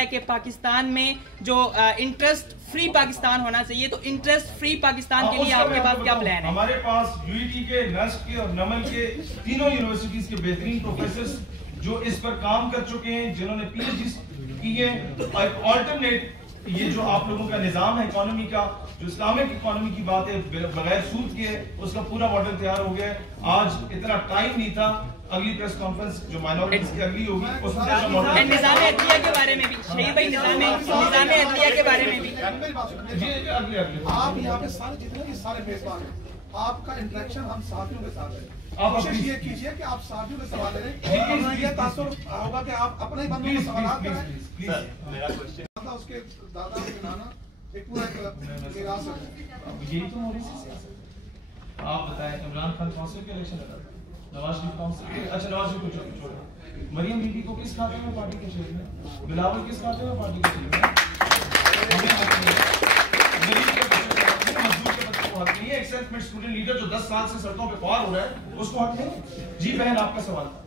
है कि पाकिस्तान में जो इंटरेस्ट फ्री पाकिस्तान होना चाहिए, तो इंटरेस्ट फ्री पाकिस्तान के लिए आपके पास क्या प्लान है? हमारे पास यूईटी के, नस्ट के और नमल के तीनों यूनिवर्सिटीज के बेहतरीन प्रोफेसर जो इस पर काम कर चुके हैं, जिन्होंने पीएचडी की है। ऑल्टरनेट ये जो आप लोगों का निजाम है इकोनॉमी का, जो इस्लामिक इकोनॉमी की बात है बगैर सूद के, उसका पूरा मॉडल तैयार हो गया। आज इतना टाइम नहीं था, अगली प्रेस कॉन्फ्रेंस जो माइनॉरिटीज की अगली होगी उसमें निजाम अदलिया के बारे में भी, शहीद भाई निजाम अदलिया के बारे में भी आप यहाँ पे सारे जितने भी सारे मेजबान हैं, आपका इंटरेक्शन हम साथियों के साथ है। आप कोशिश ये कीजिए कि आप साथियों के सवाल लें, ये तासुर होगा कि आप अपने ही बंदों को सवाल करें। मेरा क्वेश्चन था उसके दादा के नाना एक पूरा विरासत है, यही तो मोदी से सियासत। आप बताएं, इमरान खान काउंसिल के इलेक्शन लड़ा, नवाज शरीफ काउंसिल, अच्छा नवाज शरीफ को छोड़ो, मरियम बीबी को किस खाते में पार्टी के शेयर में, बिलावल किस खाते में पार्टी के शेयर में, एक्सेप्टमेंट स्टूडेंट लीडर जो 10 साल से सड़कों पे ख्वार हो रहा है उसको हक नहीं। जी बहन, आपका सवाल था।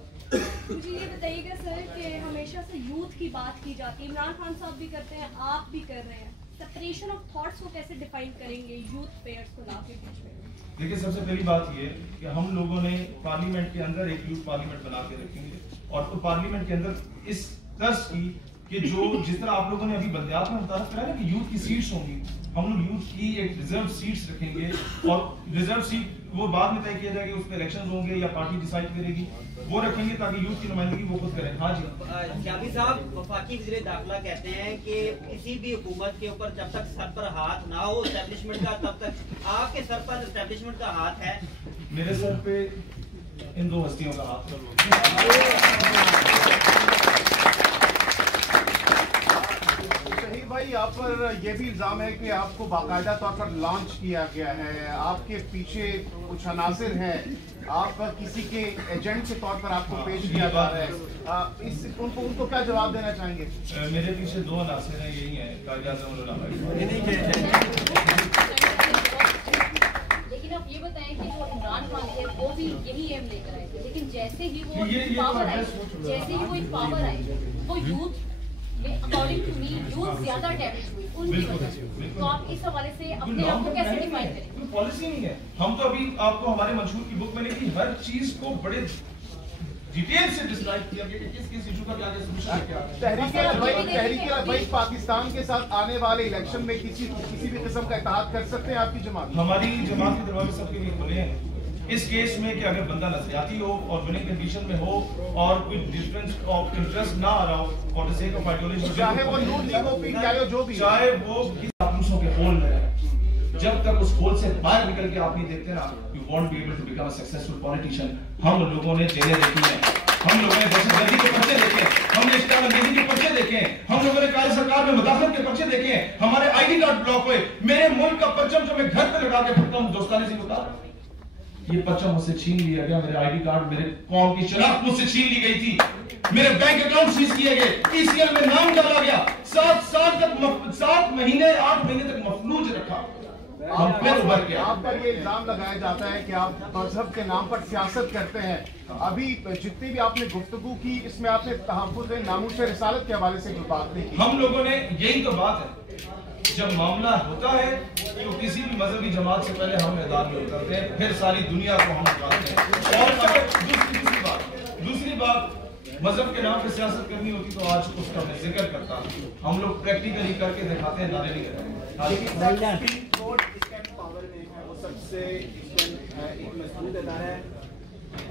मुझे ये बताइएगा सर कि हमेशा से यूथ की बात की जाती है, इमरान खान साहब भी करते हैं, आप भी कर रहे हैं, सेपरेशन ऑफ थॉट्स को कैसे डिफाइन करेंगे यूथ पेयर्स को ला के बीच में? देखिए, सबसे पहली बात ये कि हम लोगों ने पार्लियामेंट के अंदर एक यूथ पार्लियामेंट बना के रखेंगे, और तो पार्लियामेंट के अंदर इस तर्ज की कि जो जिस तरह आप लोगों ने अभी बंदियात में मुतारफ कराया ना कि यूथ की सीट्स होंगी, हम लोग यूथ की एक रिजर्व सीट्स रखेंगे, और रिजर्व सीट वो बाद में तय किया जाएगा, उस पर इलेक्शन होंगे या पार्टी डिसाइड करेगी, वो रखेंगे ताकि यूथ की नुमाइंदगी वो खुद करें। हाँ जी जावी साहब, वफाकी वज़ीर दाखिला कहते हैं कि किसी भी हुकूमत के ऊपर जब तक सर पर हाथ ना हो एस्टेब्लिशमेंट का, तब तक आपके सर पर एस्टेब्लिशमेंट का हाथ है। मेरे सर पे इन दो हस्तियों का हाथ भाई, आप पर यह भी इल्जाम है कि आपको बाकायदा तौर पर लॉन्च किया गया है, आपके पीछे कुछ अनासिर हैं, आप किसी के एजेंट के तौर पर आपको पेश किया जा रहा है, उनको क्या जवाब देना चाहेंगे? मेरे पीछे दो अनासिर हैं, यही है लेकिन आप ये बताएं कि जो इमरान खान थे वो भी यही एम लेकर आए थे, लेकिन जैसे ही वो पावर आए वो youth according to me youth ज्यादा डैमेज हुई उनकी वजह से। तो आप इस हवाले से अपने आप को कैसे डिफाइन करेंगे? पॉलिसी नहीं है। हम तो अभी आपको हमारे मंशूर की बुक में लिखी हर चीज को बड़े डिटेल से डिस्क्राइब किया गया कि किस किस इशू का क्या सोल्यूशन क्या है। तहरीक पाकिस्तान के साथ आने वाले इलेक्शन में किसी भी किस्म का इत्तेहाद कर सकते हैं आपकी जमात? हमारी जमात के दरवाजे सबके लिए खुले हैं। इस केस में कि अगर बंदा नजरियाती हो और विनिंग कंडीशन में हो और कोई डिफरेंस ऑफ इंटरेस्ट ना आ रहा हो for the sake of ideology, चाहे वो नून लीग हो, चाहे जो भी, चाहे वो किसी के होल में रहे, जब तक उस होल से बाहर निकल के आप नहीं देखते ना, you won't be able to become a successful politician. हम लोगों ने जेलें देखी हैं, हम लोगों ने दहशतगर्दी के पर्चे देखे, हमने इस्लामगर्दी के पर्चे देखे, हम लोगों ने कार्य सरकार में मुदाखलत के पर्चे देखे, हमारे आईडी कार्ड ब्लॉक हुए, मेरे मुल्क का परचम जो मैं घर पे लगा के फिरता हूं दोस्ताने से बता, ये परचम मुझसे छीन लिया गया, मेरे आईडी कार्ड, मेरे कौम की शनाख्त मुझसे छीन ली गई थी, मेरे बैंक अकाउंट सीज किए गए, ईसीएल में नाम डाला गया, 7 महीने 8 महीने तक मफलूज रखा। आप पर ये इल्जाम लगाया जाता है कि आप मजहब के नाम पर सियासत करते हैं। अभी जितनी भी आपने गुफ्तगू की, इसमें आपने तहफ़्फ़ुज़ नामूस रिसालत के हवाले से जो बात नहीं की। हम लोगों ने, यही तो बात है, जब मामला होता है तो किसी भी मजहबी जमात से पहले हम मैदान में उतरते हैं, फिर सारी दुनिया को हम उतारते हैं। और दूसरी बात मजहब के नाम पे सियासत करनी होती तो आज उसका मैं जिक्र करता हूँ। हम लोग प्रैक्टिकली करके दिखाते हैं, नारे नहीं करते। सबसे एक मजबूत अदारा है,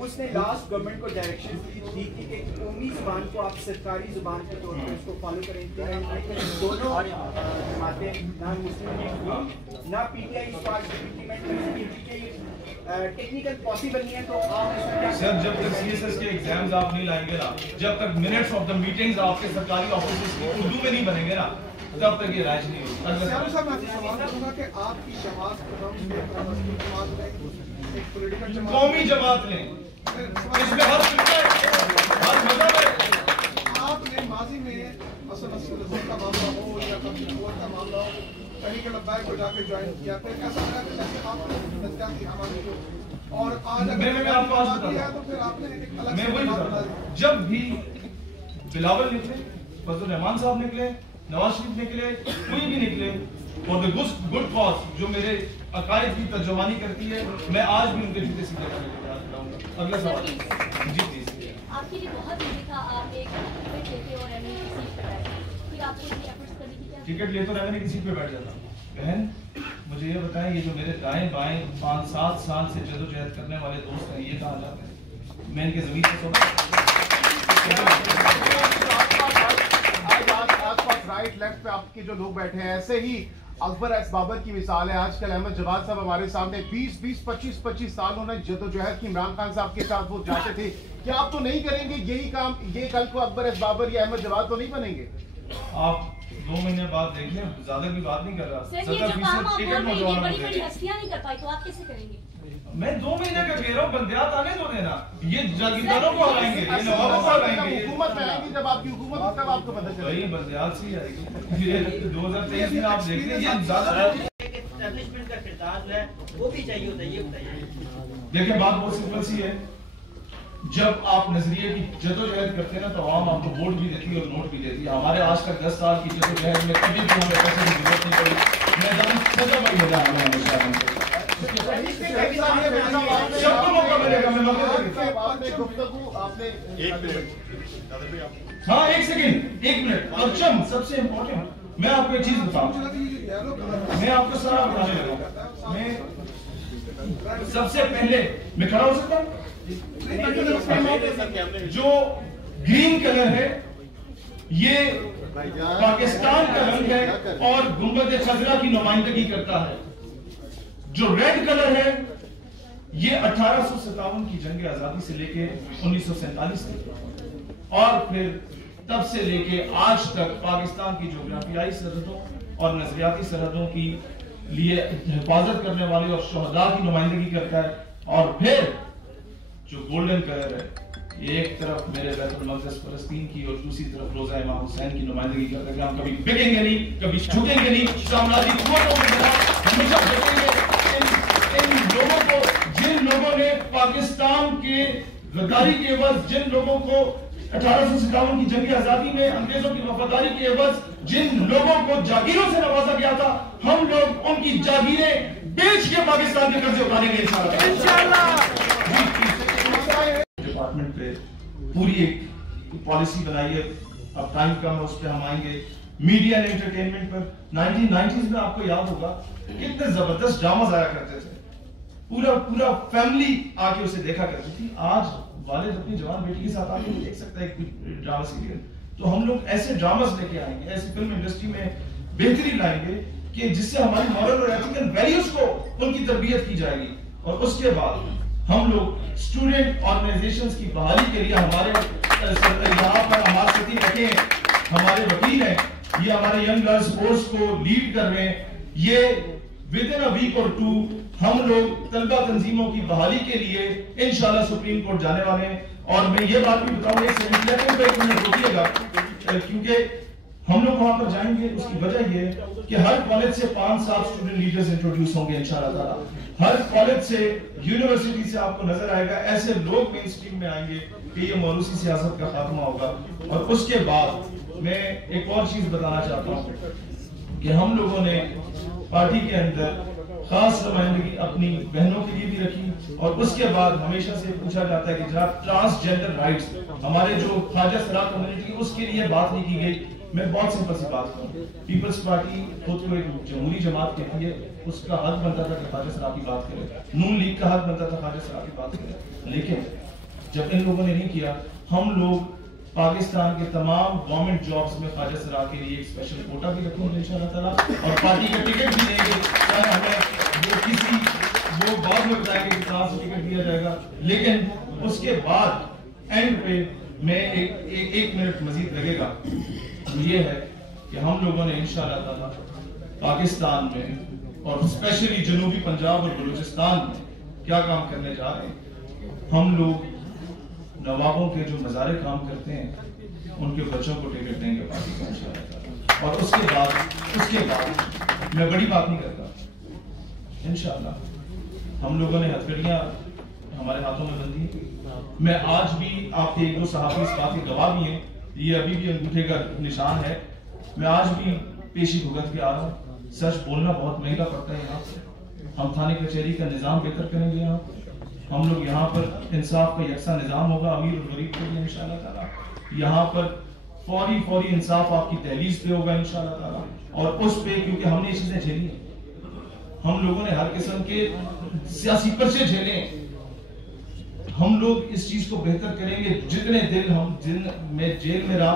उसने लास्ट गवर्नमेंट को डायरेक्शन दी थी कि कौमी जुबान को आप सरकारी जुबान के तौर पर उसको फॉलो करें। दोनों जमातें, ना मुस्लिम लीग ना पीटीआई इस बात को इम्प्लीमेंट करेंगे, टेक्निकल पॉसिबल नहीं है। तो आप सर, जब तक सीएसएस के एग्जाम्स आप नहीं लाएंगे ना, जब तक मिनट्स ऑफ द मीटिंग्स आपके सरकारी ऑफिस की उर्दू में नहीं बनेंगे ना, तब तक ये राज नहीं होगा। सवाल करूंगा कि आपकी जमात कौमी जमात ने इसमें हर मजहब है। आपने माजी में का मामला हो या का मामला हो, कहीं के लब्बाइक को जाके ज्वाइन किया, फिर ऐसा लगा कि जैसे आपकी हमारी जो, और आज मैं आपको आज बता तो फिर आपने एक अलग मैं वही बता, जब भी बिलावल ने थे फजल रहमान साहब निकले, नवाज शरीफ निकले, कोई भी निकले फॉर द गुड कॉज, जो मेरे अकायद की तर्जुमानी करती है, मैं आज भी उनके जूते सीधे करने के लिए कराऊंगा। अगला सवाल जी प्लीज। आपके लिए बहुत इजी था, आप एक टिकट लेते और एमएलए की सीट पे बैठे, फिर आपको इतनी एफर्ट्स करने की क्या? टिकट ले तो रहने की सीट पे बैठ जाता। बहन मुझे ये बताएं, ये जो मेरे दाएं बाएं 5-7 साल से जदोजहद करने वाले दोस्त हैं, ये कहाँ जाते हैं? मैं इनके जमीन पे सोता राइट लेफ्ट पे आपके जो लोग बैठे हैं, ऐसे ही अकबर एस बाबर की मिसाल है। आजकल अहमद जवाद साहब हमारे सामने 20-20, 25-25 साल उन्होंने जदोजहद की इमरान खान साहब के साथ वो जाते थे। क्या आप तो नहीं करेंगे यही काम? ये कल को अकबर एस बाबर या अहमद जवाद तो नहीं बनेंगे? आप 2 महीने बाद देख लें, ज्यादा की बात नहीं कर रहा। सर, ये जो काम आप बोल रहे हैं, ये बड़ी हस्तियां नहीं कर पाई, तो आप कैसे करेंगे? मैं 2 महीने का कह रहा हूँ, बंदियात आने दो देना। ये जागीरदारों को हराएंगे, ये नवाबों को हराएंगे। हुकूमत में आएंगी जब आपकी हुकूमत, तब आपको पता चलेगा। वही बंदियात से ही आएगी। ये 2023 में आप देखते हैं, ये ज्यादा एस्टैब्लिशमेंट का किरदार जो है वो भी चाहिए होता है, ये बताइए। देखिए बात बहुत सिंपल सी है, जब आप नजरिए की जदोजहद करते हैं ना, तो आवाम आपको वोट भी देती है और नोट भी देती है। हमारे आज तक 10 साल की जदोजहद में कभी भी हमें पैसे की जरूरत नहीं पड़ी। मैदान सजा भाई मिला हमें हमेशा। सबको मौका मिलेगा। मैं मौका आपने 1 मिनट, हाँ 1 सेकेंड, 1 मिनट। और चम सबसे इम्पोर्टेंट, मैं आपको एक चीज बताऊं, मैं आपको सारा बताने लगा। मैं सबसे पहले मैं खड़ा हो सकता हूँ? जो ग्रीन कलर है ये पाकिस्तान का रंग है और गुंबद खजरा की नुमाइंदगी करता है। जो रेड कलर है ये 1857 की जंग आजादी से लेके 1947 तक और फिर तब से लेके आज तक पाकिस्तान की जोग्राफियाई सरहदों और नजरियाती सरहदों की लिए हिफाजत करने वाले और शहदा की नुमाइंदगी करता है। और फिर जो गोल्डन कलर है ये एक तरफ मेरे बैतुल मक़दस फ़लस्तीन की और दूसरी तरफ रोज़ा इमाम हुसैन की नुमाइंदगी करता है। हम कभी बिकेंगे नहीं, कभी झुकेंगे नहीं, साम्राज्य कुव्वतों के खिलाफ हमेशा डटेंगे। इन लोगों को, जिन लोगों ने पाकिस्तान के गद्दारी के एवज, जिन लोगों को 1857 की जंग आजादी में अंग्रेजों की वफादारी के एवज जिन लोगों को जागीरों से नवाजा गया था, हम लोग उनकी जागीरें बेच के पाकिस्तान के कर्जे उठानेंगे इंशाअल्लाह। डिपार्टमेंट पे पूरी एक पॉलिसी बनाई है, अब टाइम कम है, उस पर हम आएंगे। मीडिया एंड एंटरटेनमेंट पर 1990s में आपको याद होगा कितने जबरदस्त ड्रामास आया करते थे, पूरा फैमिली आके उसे देखा करती थी। आज वालिद अपनी जवान बेटी के साथ आके देख सकता है एक ड्रामा सीरियल। तो हम लोग ऐसे ड्रामास लेके आएंगे, ऐसी फिल्म इंडस्ट्री में बेहतरी लाएंगे कि जिससे हमारी मॉरल और एथिकल वैल्यूज को उनकी तरबियत की जाएगी। और उसके बाद हम लोग स्टूडेंट ऑर्गेनाइजेशंस की बहाली के लिए हमारे यहाँ पर हमारे साथी बैठे हैं, हमारे वकील हैं, ये हमारे यंग गर्ल्स फोर्स को लीड कर रहे हैं। ये विद इन अ वीक और 2 हम लोग तलबा तंजीमों की बहाली के लिए इंशाल्लाह सुप्रीम कोर्ट जाने वाले हैं। और मैं ये बात भी बताऊं, एक मिनट रुकिएगा, क्योंकि हम लोग वहां पर जाएंगे। उसकी वजह ये है कि हर कॉलेज से 5-7 स्टूडेंट लीडर्स इंट्रोड्यूस होंगे इंशाल्लाह ताला। हर कॉलेज से, यूनिवर्सिटी से आपको नजर आएगा ऐसे लोग मेन स्ट्रीम में आएंगे कि ये मौरूसी सियासत का खात्मा होगा। और उसके बाद मैं एक और चीज बताना चाहता हूँ कि हम लोगों ने पार्टी के अंदर खास नुमाइंदगी अपनी बहनों के लिए भी रखी। और उसके बाद हमेशा से पूछा जाता है कि जनाब ट्रांसजेंडर राइट्स, हमारे जो ख्वाजा सराफ कम्युनिटी उसके लिए बात नहीं की गई। मैं बहुत सिंपल सी बात करूं, पीपल्स पार्टी खुद को एक जमहूरी जमात कहती है, उसका हक बनता था कि ख्वाजा सराफ की बात करे, नून लीग का हक बनता था ख्वाजा सराफ की बात करे। लेकिन जब इन लोगों ने नहीं किया, हम लोग पाकिस्तान के तमाम गवर्नमेंट जॉब्स में ख्वाजा सराफ के लिए एक स्पेशल कोटा भी रखेंगे इंशाअल्लाह ताला, और पार्टी का टिकट भी देंगे। हमें वो बाद में बताएंगे कि कहां से टिकट दिया जाएगा। लेकिन उसके बाद एंड पे मैं एक मिनट मजीद लगेगा, ये है कि हम लोगों ने इंशाअल्लाह ताला पाकिस्तान में और स्पेशली जनूबी पंजाब और बलूचिस्तान में क्या काम करने जा रहे हैं। हम लोग नवाबों के जो मज़ारे काम करते हैं उनके बच्चों को टिकट देंगे पार्टी को इंशाअल्लाह ताला। और उसके बाद मैं बड़ी बात नहीं करता, इंशाअल्लाह हम लोगों ने हथकड़ियां हमारे हाथों में बंधी। मैं आज भी आपके 1-2 सहाफ़ी इस बात के गवाह भी हैं ये अभी भी अंगूठे का निशान है। मैं आज भी पेशी भुगत के आ रहा हूँ। सच बोलना बहुत महंगा पड़ता है यहाँ पर। हम थाने कचहरी का निज़ाम बेहतर करेंगे। यहाँ हम लोग यहाँ पर इंसाफ का यकसा निज़ाम होगा अमीर और गरीब के लिए इंशाअल्लाह ताला। यहाँ पर फौरी इंसाफ आपकी दहलीज पे होगा इंशाअल्लाह ताला। और उस पे क्योंकि हमने ये चीजें झेली हैं, हम लोगों ने हर किस्म के सियासी पर्चे झेले, हम लोग इस चीज को बेहतर करेंगे। जितने दिन मैं जेल में रहा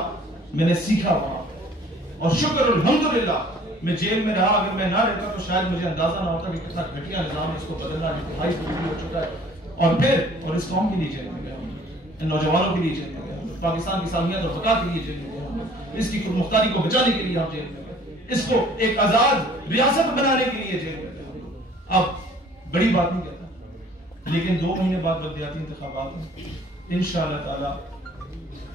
मैंने सीखा वहां, और शुक्र अल्हम्दुलिल्लाह मैं जेल में रहा। अगर मैं ना रहता तो शायद मुझे अंदाजा ना होता कि कितना घटिया निजाम है, इसको बदलना इंतहाई जरूरी हो चुका है। और इस कौम के लिए जेल में गया, इन नौजवानों के लिए जेल में गया, पाकिस्तान की सालमियत और बका के लिए जेल में गया, इसकी खुद मुख्तारी को बचाने के लिए हम जेल में गए, इसको एक आजाद रियासत बनाने के लिए जेल में गए। अब बड़ी बात नहीं कहता, लेकिन 2 महीने बाद बलदियाती इंतखाबात में इंशाअल्लाह ताला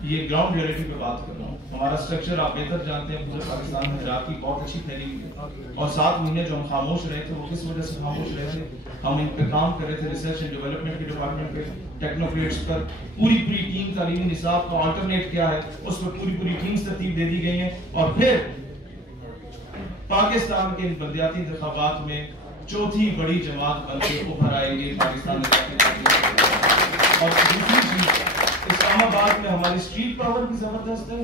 ये ग्राउंड रियलिटी पे बात कर रहा हूँ। हमारा स्ट्रक्चर आप बेहतर जानते हैं, पूरे पाकिस्तान में हिराकी बहुत अच्छी फैली हुई है। और 7 महीने जो हम खामोश रहे थे वो किस वजह से खामोश रहे थे? हम इन पे काम कर रहे थे, रिसर्च एंड डेवलपमेंट के डिपार्टमेंट पे, टेक्नोक्रेट्स पर पूरी टीम, तालीमी निसाब का अल्टरनेट क्या है उस पर पूरी टीम्स तरतीब दे दी गई है। और फिर पाकिस्तान के बलदियाती इंतखाबात में चौथी बड़ी जमात बनकर उभर आएंगे पाकिस्तान में। और दूसरी चीज, इस्लामाबाद में हमारी स्ट्रीट पावर भी जबरदस्त है,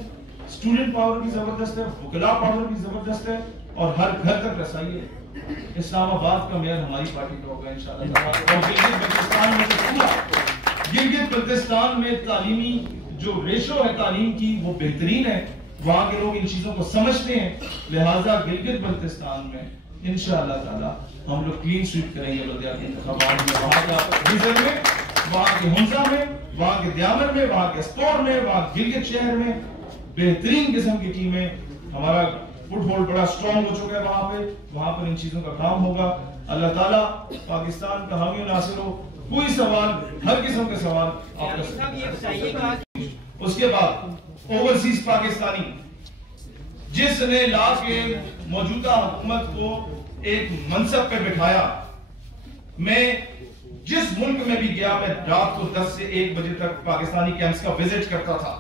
स्टूडेंट पावर भी जबरदस्त है, वकला पावर भी जबरदस्त है, और हर घर तक रसाई है। इस्लामाबाद का मेयर हमारी पार्टी का होगा इंशाअल्लाह। और गिलगित बल्तिस्तान में तालीमी जो रेशो है तालीम की वो बेहतरीन है, वहां के लोग इन चीजों को समझते हैं। लिहाजा गिलगित बल्तिस्तान में इंशाअल्लाह ताला हम लोग क्लीन स्वीप करेंगे बलदियाती इंतखाबात में, वहां का रिजर्व में, वहां के हुंजा में, वहां के दियामर में, वहां के स्पोर में, वहां गिलगित शहर में बेहतरीन किस्म की टीमें। हमारा फुटहोल्ड बड़ा स्ट्रॉन्ग हो चुका है वहां पर इन चीजों का काम होगा। अल्लाह ताला पाकिस्तान का हामी नासिर हो। कोई सवाल, हर किस्म के सवाल आप कर। उसके बाद ओवरसीज पाकिस्तानी जिसने ला के मौजूदा हुकूमत को एक मनसब पे बिठाया, मैं जिस मुल्क में भी गया मैं रात को 10 से 1 बजे तक पाकिस्तानी कैंप्स का विजिट करता था।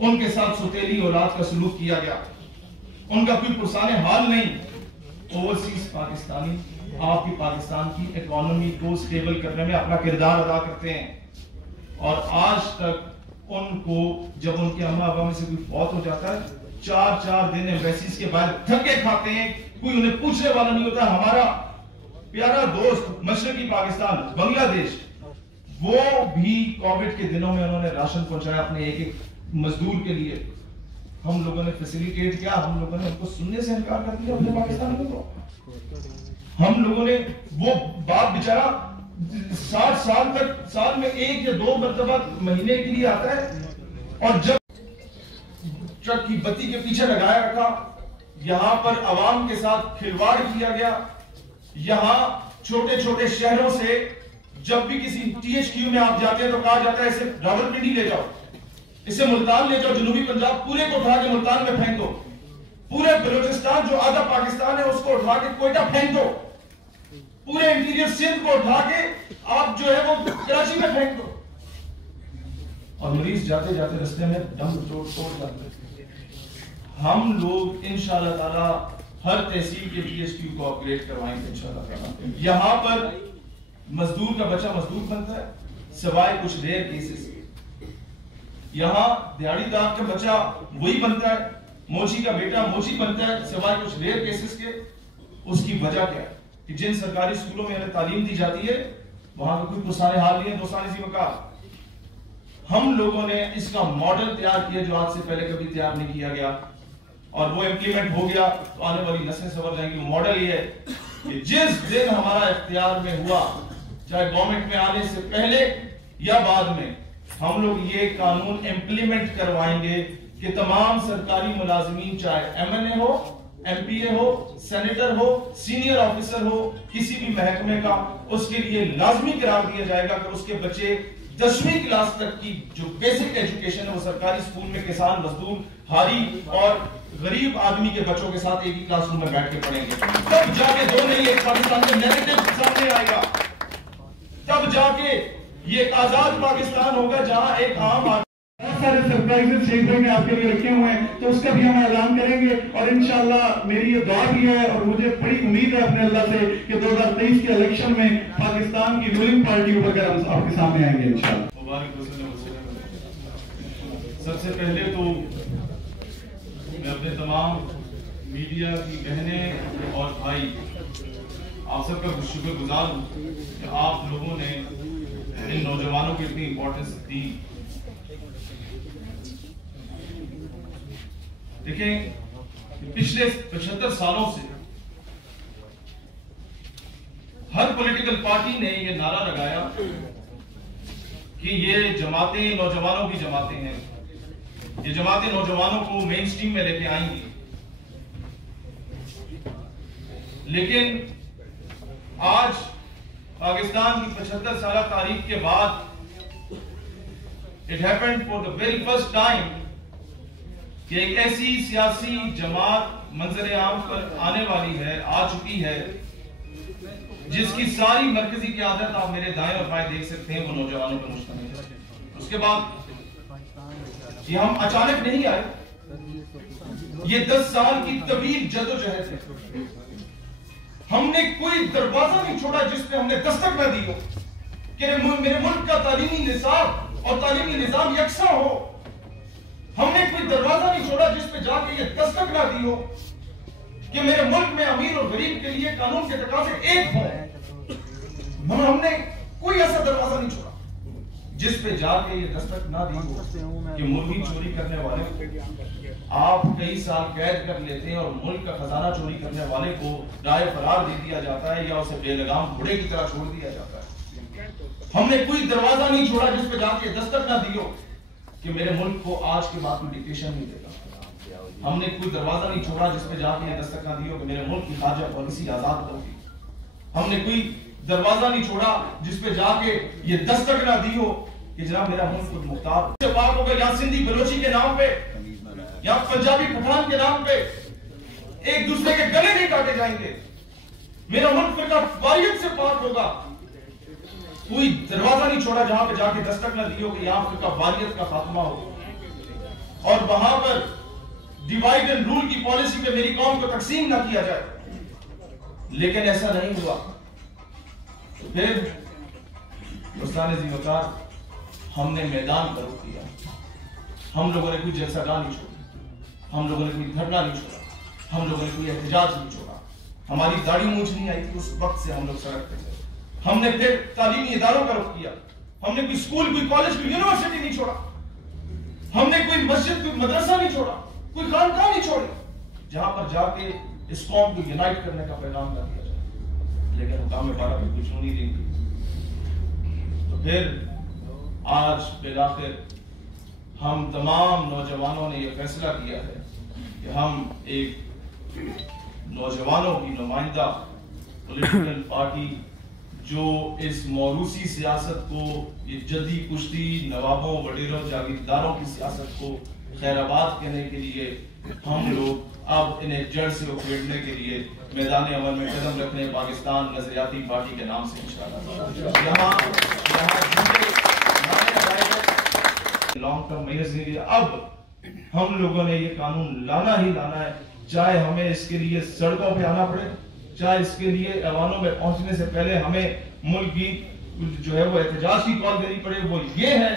उनके साथ सुतेली औलाद का सलूक किया गया, उनका कोई पुरसाने हाल नहीं। ओवरसीज पाकिस्तानी आपकी पाकिस्तान की इकोनॉमी को स्टेबल करने में अपना किरदार अदा करते हैं। और आज तक उनको जब उनके अम्मा अब्बा में से कोई फौत हो जाता है 4-4 दिन एम्बेसीज के बाहर धक्के खाते हैं, कोई उन्हें पूछने वाला नहीं होता। हमारा प्यारा दोस्त मशरकी पाकिस्तान बांग्लादेश, वो भी कोविड के दिनों में उन्होंने राशन पहुंचाया अपने एक मजदूर के लिए। हम लोगों ने फैसिलिटेट किया, हम लोगों ने उनको सुनने से इनकार कर दिया अपने पाकिस्तान को। हम लोगों ने वो बाप बेचारा 60 साल तक साल में 1 या 2 मरतबा महीने के लिए आता है, और जब ट्रक की बत्ती के पीछे लगाया रखा, यहां पर आवाम के साथ खिलवाड़ किया गया। यहां छोटे छोटे शहरों से जब भी किसी THQ में आप जाते हैं तो कहा जाता है इसे रावलपिंडी ले जाओ, इसे मुल्तान ले जाओ, जनूबी पंजाब पूरे को उठा के मुल्तान में फेंक दो, पूरे बलूचिस्तान जो आधा पाकिस्तान है उसको उठा के कोयटा फेंक दो, पूरे इंटीरियर सिंध को उठा के आप जो है वो कराची में फेंक दो। और मरीज जाते जाते रास्ते में दम तोड़ जाते। हम लोग इंशाअल्लाह ताला हर तहसील के THQ को अपग्रेड करवाएंगे इंशाअल्लाह ताला। यहां पर मजदूर का बच्चा मजदूर बनता है, सिवाय कुछ रेयर केसेस। यहां दिहाड़ीदार का बच्चा वही बनता है, मोची का बेटा मोची बनता है, सिवाय कुछ रेयर केसेस के। उसकी वजह क्या है कि जिन सरकारी स्कूलों में हमें तालीम दी जाती है वहां का कोई पुरसाने हाल नहीं है। दोस्तानी सी वकार, हम लोगों ने इसका मॉडल तैयार किया जो आज से पहले कभी तैयार नहीं किया गया, और वो इम्प्लीमेंट हो गया तो आने वाली नस्लें सवर जाएंगी। मॉडल ये है कि जिस दिन हमारा इख्तियार में हुआ, चाहे गवर्नमेंट में आने से पहले या बाद में, हम लोग ये कानून इम्प्लीमेंट करवाएंगे कि तमाम सरकारी मुलाजिमीन, चाहे MNA हो, MPA हो, सेनेटर हो, सीनियर ऑफिसर हो, किसी भी महकमे का, उसके लिए लाजमी करार दिया जाएगा कि उसके बच्चे 10वीं क्लास तक की जो बेसिक एजुकेशन है वो सरकारी स्कूल में किसान, मजदूर, हारी और गरीब आदमी के बच्चों के साथ एक ही क्लासरूम में बैठ के पढ़ेंगे। तब जाके दो नहीं एक पाकिस्तान का नैरेटिव सामने आएगा, तब जाके ये एक आजाद पाकिस्तान होगा जहां एक आम बहुत सारे सरप्राइजेस शेख भाई ने आपके लिए रखे हुए हैं, तो उसका भी हम ऐलान करेंगे। और इंशाल्लाह मेरी ये दुआ भी है और मुझे बड़ी उम्मीद है अपने अल्लाह से कि 2023 के इलेक्शन में पाकिस्तान की रूलिंग पार्टी ऊपर हम आपके सामने आएंगे इंशाल्लाह। मुबारक हो। सबसे पहले तो मैं अपने तमाम मीडिया की बहनें और भाई आप सबका शुक्रगुजार हूँ कि आप लोगों ने इन नौजवानों को इतनी इम्पोर्टेंस दी। देखें, पिछले 75 सालों से हर पॉलिटिकल पार्टी ने ये नारा लगाया कि ये जमातें नौजवानों की जमातें हैं, ये जमातें नौजवानों को मेन स्ट्रीम में लेके आएंगी। लेकिन आज पाकिस्तान की 75 साल तारीख के बाद it happened for the very first time कि एक ऐसी सियासी जमात मंजर आम पर आने वाली है, आ चुकी है, जिसकी सारी मरकजी क़यादत आप मेरे दाएं और बाएं देख सकते हैं, वो नौजवानों पर मुश्तमिल है। उसके बाद ये हम अचानक नहीं आए, ये 10 साल की तवील जदोजहद है। हमने कोई दरवाजा नहीं छोड़ा जिसपे हमने दस्तक न दी हो कि मेरे मुल्क का तालीमी निसाब और तालीमी निजाम यकसा हो। हमने कोई दरवाजा नहीं छोड़ा जिसपे जाके ये दस्तक ना दी हो कि मेरे मुल्क में अमीर और गरीब के लिए कानून के तकाज़े एक हो। हमने कोई ऐसा दरवाजा नहीं छोड़ा जिसपे जाके ये दस्तक ना दी हो कि मुर्गी चोरी करने वाले आप कई साल कैद कर लेते हैं और मुल्क का खजाना चोरी करने वाले को राय फरार दे दिया जाता है या उसे बेलगाम घोड़े की तरह छोड़ दिया जाता है। हमने कोई दरवाजा नहीं छोड़ा जिसपे जाके दस्तक ना दी हो कि मेरे मुल्क को आज के बाद कोई डिक्टेशन नहीं देगा। हमने कोई दरवाजा नहीं छोड़ा जिसपे जाके दस्तक ना दी हो कि मेरे मुल्क की खारजा पॉलिसी आजाद होगी। हमने कोई दरवाजा नहीं छोड़ा जिसपे जाके ये दस्तक ना दी हो कि जनाब मेरा मुल्क खुद मुख्तार से पाक होगा। यहाँ सिंधी बलोची के नाम पे, यहाँ पंजाबी पठान के नाम पे एक दूसरे के गले नहीं काटे जाएंगे। मेरा मुल्क फिरका वारियत से पाक होगा। कोई दरवाजा नहीं छोड़ा जहां पे जाके दस्तक न दी हो कि यहाँ फिरका वारियत का खात्मा हो और वहां पर डिवाइड एंड रूल की पॉलिसी पे मेरी कौम को तकसीम ना किया जाए। लेकिन ऐसा नहीं हुआ। फिर दोस्तान ज़िम्मेदार हमने मैदान पर रुख किया। हम लोगों ने कोई जलसागाह नहीं छोड़ी, हम लोगों ने कोई धरना नहीं छोड़ा, हम लोगों ने कोई एहतजाज नहीं छोड़ा। हमारी दाढ़ी मूंछ नहीं आई थी उस वक्त से हम लोग सड़क पे थे। हमने फिर तालीमी इदारों का रुख किया। हमने कोई स्कूल, कोई कॉलेज, कोई यूनिवर्सिटी नहीं छोड़ा। हमने कोई मस्जिद, कोई मदरसा नहीं छोड़ा, कोई खानकाह नहीं छोड़ी जहां पर जाके इस कौम को यूनाइट करने का पैगाम ना दिया जाए। लेकिन हुकाम बारह में कुछ नहीं देंगे। तो फिर आज बिलाखिर हम तमाम नौजवानों ने यह फैसला किया है कि हम एक नौजवानों की नुमाइंदा पॉलिटिकल पार्टी जो इस मौरूसी सियासत को, ये जदी कुश्ती, नवाबों, वडीरों, जागीरदारों की सियासत को खैराबाद करने के लिए हम लोग अब इन्हें जड़ से उखेड़ने के लिए मैदान अमल में कदम रखने पाकिस्तान नजरियाती पार्टी के नाम से इंशाअल्लाह लॉन्ग टर्म मेजर्स के लिए अब हम लोगों ने ये कानून लाना ही लाना है, चाहे हमें इसके लिए सड़कों पे आना पड़े, चाहे इसके लिए ऐवानों में पहुंचने से पहले हमें मुल्क की जो है वो एहतजाज की कॉल देनी पड़े। वो ये है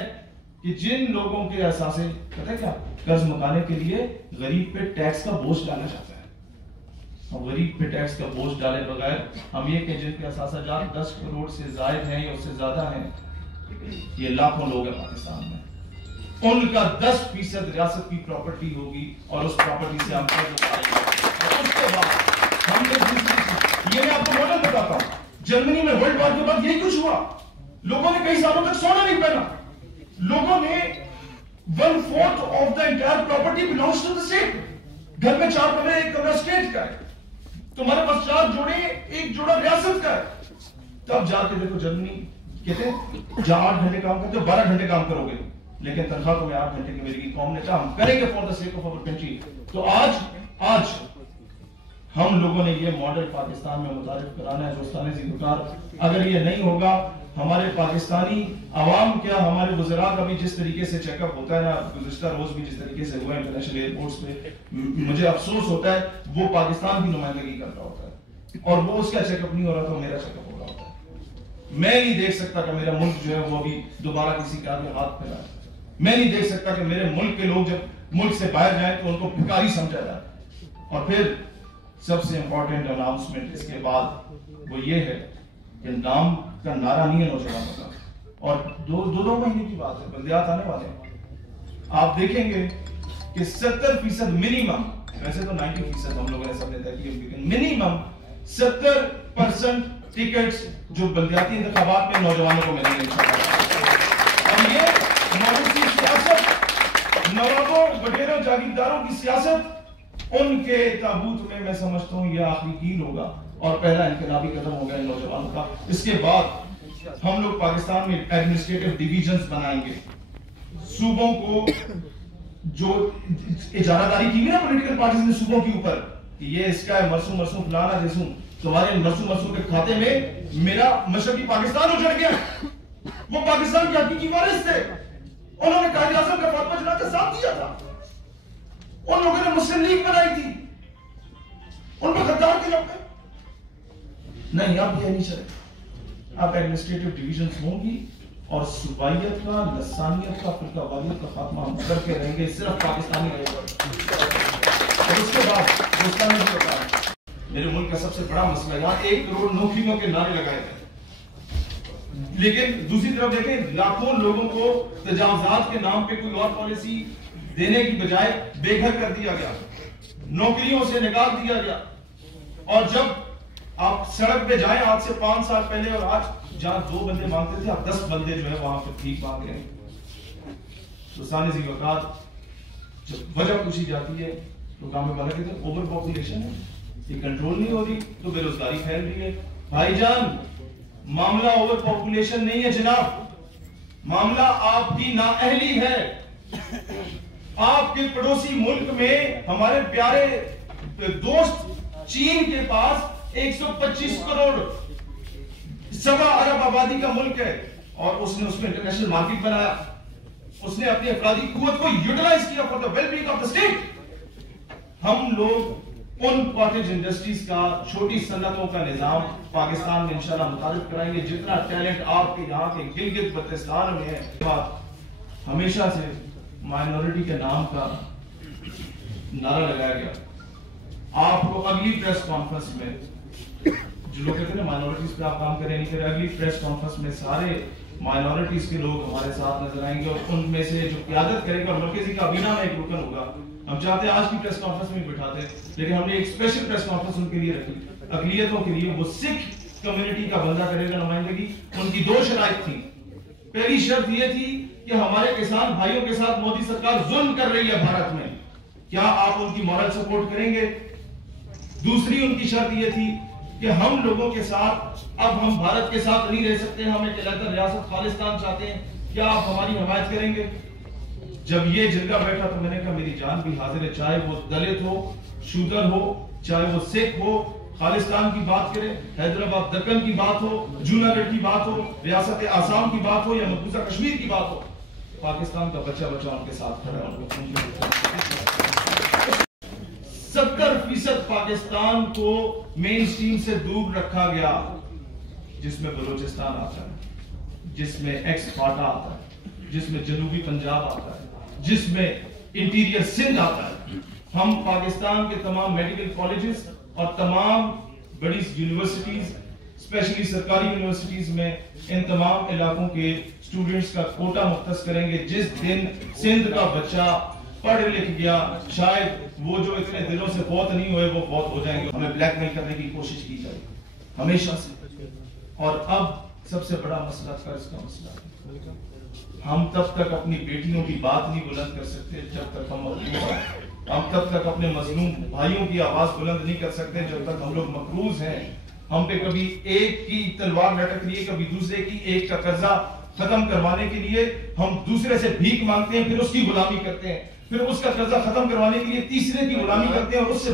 कि जिन लोगों के एहसासे पता है क्या, कर्ज मुकाने के लिए गरीब पे टैक्स का बोझ डालना चाहता है और गरीब पे टैक्स का बोझ डाले बगैर हम ये कि जिनके एहसास 10 करोड़ से जायद हैं या उससे ज्यादा हैं, ये लाखों लोग हैं पाकिस्तान में, उनका 10% रियासत की प्रॉपर्टी होगी और उस प्रॉपर्टी से हम कर्ज उठाएंगे। और उसके बाद हमने ये मैं आपको मॉडल बताता हूं, जर्मनी में वर्ल्ड वॉर के बाद यही कुछ हुआ। लोगों ने कई सालों तक सोना नहीं पहना, लोगों ने 1/4 of the entire property belongs to the state. घर में 4 कमरे, 1 कमरा स्टेट का है, तुम्हारे पास 4 जोड़े, 1 जोड़ा रियासत का है। तब जाके देखो जर्मनी कहते हैं जहां 8 घंटे काम करते हो 12 घंटे काम करोगे, लेकिन तनख्वाह तुम्हें 8 घंटे की मिलेगी। कौम ने कहा हम करेंगे for the sake of our country. तो आज हम लोगों ने ये मॉडल पाकिस्तान में मुतारिफ कराना है। दोस्तान ज़िम्मेदार, अगर ये नहीं होगा हमारे पाकिस्तानी अवाम क्या, हमारे वज़रा का भी जिस तरीके से चेकअप होता है ना, गुज़िश्ता रोज भी जिस तरीके से हुआ इंटरनेशनल एयरपोर्ट्स पे, मुझे अफसोस होता है वो पाकिस्तान की नुमाइंदगी कर रहा होता है और वो उसका चेकअप नहीं हो रहा था, मेरा चेकअप हो रहा होता है। मैं नहीं देख सकता कि मेरा मुल्क जो है वो अभी दोबारा किसी के आगे हाथ फैलाए। मैं नहीं देख सकता कि मेरे मुल्क के लोग जब मुल्क से बाहर जाए तो उनको भिखारी समझा जाए। और फिर सबसे इंपॉर्टेंट अनाउंसमेंट इसके बाद वो ये है कि नाम का नारा नहीं है नौजवानों का, और दो महीने की बात है, बल्दियात आने वाले हैं। आप देखेंगे कि 70% मिनिमम, वैसे तो 90% हम लोगों ने सबने तय किया, लेकिन मिनिमम 70% टिकट्स जो बल्दियाती इंतखाबात में नौजवानों को मिलेंगे। और ये मॉडर्न सियासत, नवाबों वडेरों जागीरदारों की सियासत, उनके ताबूत में मैं समझता हूं यह आखिरी कील होगा और पहला इनकलाबी कदम होगा इन नौजवानों का। इसके बाद हम लोग पाकिस्तान में एडमिनिस्ट्रेटिव डिवीजन्स बनाएंगे। सूबों को जो इजारादारी की ना पॉलिटिकल पार्टीज ने सूबों के ऊपर कि ये इसका है, मरसू मरसू फलाना जैसू, तुम्हारे मरसू मरसू के खाते में मेरा मशरकी पाकिस्तान उजड़ गया। वो पाकिस्तान के हकीकी वारिस थे, उन्होंने कायदे आज़म का फतवा चलाकर साथ दिया था, उन लोगों ने मुस्लिम लीग बनाई थी, उन पर गद्दार के लोग नहीं। अब ये नहीं चले, अब एडमिनिस्ट्रेटिव डिवीजन्स होंगी और सूबाइयत का, लसानियत का, फिरकावारियत का खात्मा हम करके रहेंगे, सिर्फ पाकिस्तानी रहेगा। और उसके बाद दोस्ताना भी होता है, मेरे मुल्क का सबसे बड़ा मसला, यहाँ 1 करोड़ नौकरियों के नारे लगाए गए, लेकिन दूसरी तरफ देखें लाखों लोगों को तजावुज़ात के नाम पे कोई और पॉलिसी देने की बजाय बेघर कर दिया गया, नौकरियों से निकाल दिया गया। और जब आप सड़क पे जाएं आज से 5 साल पहले और आज जहां 2 बंदे मांगते थे, आप 10 बंदे जो है वहां पर ठीक मांग रहे हैं। तो सानिज़ी वक़ात जब वजह पूछी जाती है तो काम में कहते हैं ओवर पॉपुलेशन है, ये कंट्रोल नहीं हो रही तो बेरोजगारी फैल रही है। भाईजान, मामला ओवर पॉपुलेशन नहीं है जनाब, मामला आपकी नाअहली है। आपके पड़ोसी मुल्क में हमारे प्यारे दोस्त चीन के पास 125 करोड़ 1.25 अरब आबादी का मुल्क है और उसने उसमें इंटरनेशनल मार्केट बनाया, उसने अपनी अफरादी कुव्वत को यूटिलाइज किया for the wellbeing of the state. हम लोग उन कॉटेज इंडस्ट्रीज का, छोटी सन्नतों का निजाम पाकिस्तान में इंशाल्लाह मुतारिफ कराएंगे। जितना टैलेंट आपके यहाँ के गिलगित बल्तिस्तान में है, हमेशा से माइनॉरिटी के नाम का नारा लगाया गया। आपको अगली प्रेस कॉन्फ्रेंस में जो लोग कहते हैं ना माइनॉरिटीज पे आप काम करें नहीं करें, अगली प्रेस कॉन्फ्रेंस में सारे माइनॉरिटीज के लोग हमारे साथ नजर आएंगे और उनमें से जो क़यादत करेगा मरकजी काबीना में एक रुकन होगा। हम चाहते हैं आज की प्रेस कॉन्फ्रेंस में बिठाते, लेकिन हमने एक स्पेशल प्रेस कॉन्फ्रेंस उनके लिए रखी, अक़लियतों के लिए। वो सिख कम्युनिटी का बंदा करेगा नुमाइंदगी। उनकी 2 शराइत थी। पहली शर्त ये थी कि हमारे किसान भाइयों के साथ मोदी सरकार जुल्म कर रही है भारत में, क्या आप उनकी मॉरल सपोर्ट करेंगे? दूसरी उनकी शर्त ये थी कि हम लोगों के साथ, अब हम भारत के साथ नहीं रह सकते, हम एक अलग रियासत खालिस्तान चाहते हैं, क्या आप हमारी हिमायत करेंगे? जब ये जिरगा बैठा तो मैंने कहा मेरी जान भी हाजिर है, चाहे वो दलित हो, शूदर हो, चाहे वो सिख हो, खालिस्तान की बात करें, हैदराबाद दक्कन की बात हो, जूनागढ़ की बात हो, रियासत आसाम की बात हो या मकबूजा कश्मीर की बात हो, पाकिस्तान का बच्चा उनके साथ खड़ा है। 70% पाकिस्तान को मेन स्ट्रीम से दूर रखा गया, जिसमें बलूचिस्तान आता है, जिसमें एक्स फाटा आता है, जिसमें जनूबी पंजाब आता है, जिसमें इंटीरियर सिंध आता है। हम पाकिस्तान के तमाम मेडिकल कॉलेजेस और तमाम बड़ी यूनिवर्सिटीज, स्पेशली सरकारी यूनिवर्सिटीज में इन तमाम इलाकों के स्टूडेंट्स का कोटा मुख्तस करेंगे। जिस दिन सिंध का बच्चा पढ़ लिख गया, शायद वो जो इतने दिनों से फौत नहीं हुए वो फौत हो जाएंगे। हमें ब्लैकमेल करने की कोशिश की जाए हमेशा से। और अब सबसे बड़ा मसला कर्ज का मसला है। हम तब तक अपनी बेटियों की बात नहीं बुलंद कर सकते जब तक हम मकरूज हैं। हम तब तक अपने मजलूम भाइयों की आवाज बुलंद नहीं कर सकते जब तक हम लोग मकरूज हैं। हम पे कभी एक की तलवार लटक रही है, कभी दूसरे की। एक का कर्जा खत्म करवाने के लिए हम दूसरे से भीख मांगते हैं, फिर उसकी गुलामी करते हैं, फिर उसका कर्जा खत्म करवाने के लिए तीसरे की गुलामी करते हैं और उससे